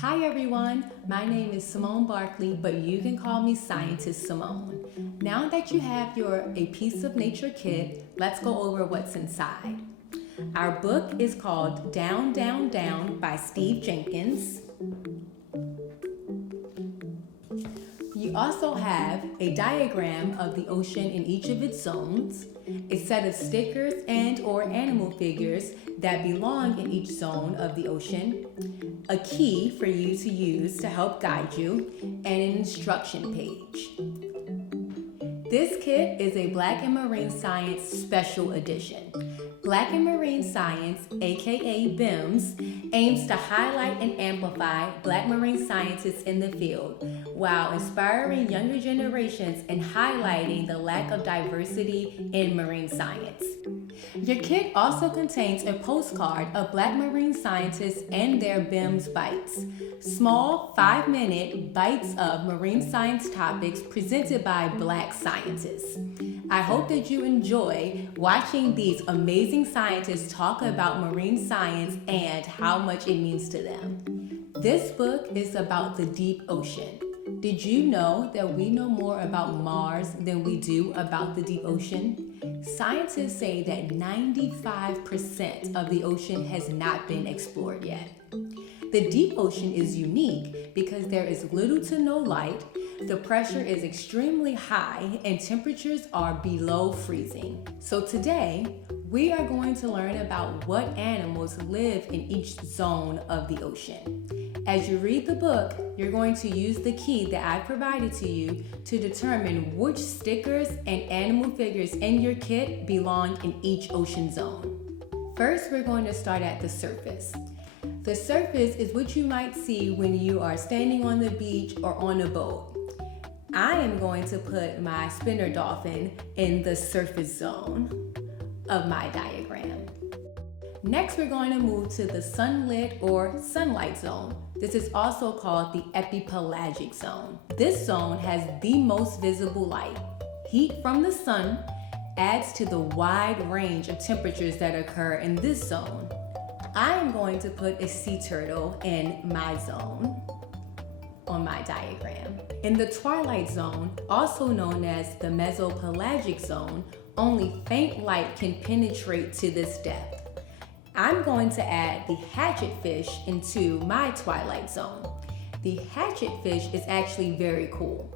Hi everyone, my name is Simone Barkley, but you can call me Scientist Simone. Now that you have your A Piece of Nature kit, let's go over what's inside. Our book is called Down, Down, Down by Steve Jenkins. You also have a diagram of the ocean in each of its zones, a set of stickers and or animal figures that belong in each zone of the ocean, a key for you to use to help guide you, and an instruction page. This kit is a Black and Marine Science Special Edition. Black and Marine Science, aka BIMS, aims to highlight and amplify Black marine scientists in the field while inspiring younger generations and highlighting the lack of diversity in marine science. Your kit also contains a postcard of Black marine scientists and their BIMS bites, small 5-minute bites of marine science topics presented by Black scientists. I hope that you enjoy watching these amazing scientists talk about marine science and how much it means to them. This book is about the deep ocean. Did you know that we know more about Mars than we do about the deep ocean? Scientists say that 95% of the ocean has not been explored yet. The deep ocean is unique because there is little to no light, the pressure is extremely high, and temperatures are below freezing. So today, we are going to learn about what animals live in each zone of the ocean. As you read the book, you're going to use the key that I provided to you to determine which stickers and animal figures in your kit belong in each ocean zone. First, we're going to start at the surface. The surface is what you might see when you are standing on the beach or on a boat. I am going to put my spinner dolphin in the surface zone of my diagram. Next, we're going to move to the sunlit or sunlight zone. This is also called the epipelagic zone. This zone has the most visible light. Heat from the sun adds to the wide range of temperatures that occur in this zone. I am going to put a sea turtle in my zone on my diagram. In the twilight zone, also known as the mesopelagic zone, only faint light can penetrate to this depth. I'm going to add the hatchetfish into my twilight zone. The hatchetfish is actually very cool.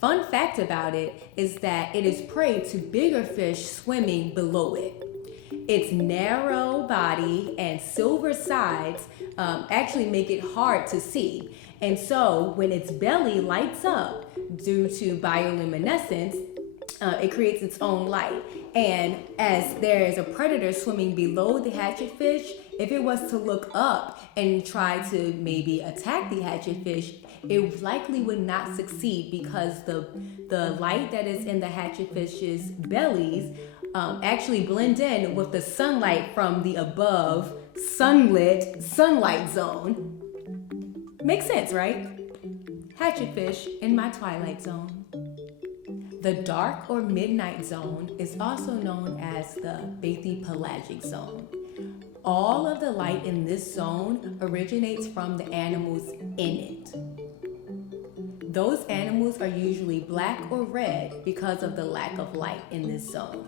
Fun fact about it is that it is prey to bigger fish swimming below it. Its narrow body and silver sides actually make it hard to see. And so when its belly lights up due to bioluminescence, it creates its own light. And as there is a predator swimming below the hatchetfish, if it was to look up and try to maybe attack the hatchetfish, it likely would not succeed because the light that is in the hatchetfish's bellies actually blend in with the sunlight from the above sunlit sunlight zone. Makes sense, right? Hatchetfish in my twilight zone. The dark or midnight zone is also known as the bathypelagic zone. All of the light in this zone originates from the animals in it. Those animals are usually black or red because of the lack of light in this zone.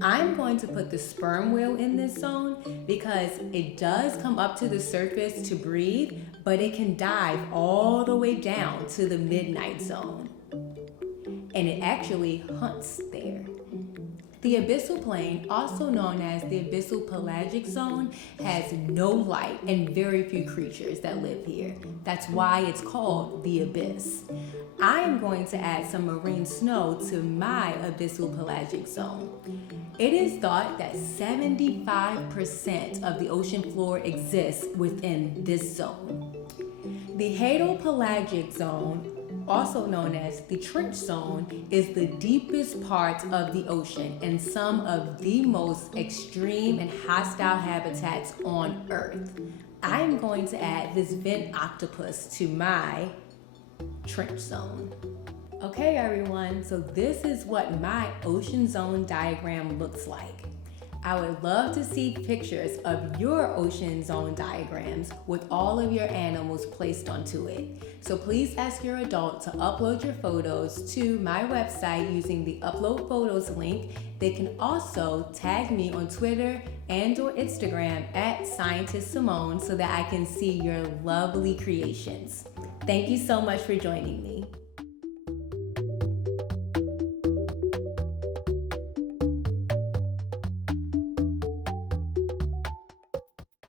I'm going to put the sperm whale in this zone because it does come up to the surface to breathe, but it can dive all the way down to the midnight zone. And it actually hunts there. The abyssal plain, also known as the abyssal pelagic zone, has no light and very few creatures that live here. That's why it's called the abyss. I am going to add some marine snow to my abyssal pelagic zone. It is thought that 75% of the ocean floor exists within this zone. The hadopelagic zone, also known as the trench zone, is the deepest part of the ocean and some of the most extreme and hostile habitats on Earth. I am going to add this vent octopus to my trench zone. Okay everyone, so this is what my ocean zone diagram looks like. I would love to see pictures of your ocean zone diagrams with all of your animals placed onto it. So please ask your adult to upload your photos to my website using the upload photos link. They can also tag me on Twitter and or Instagram at Scientist Simone so that I can see your lovely creations. Thank you so much for joining me.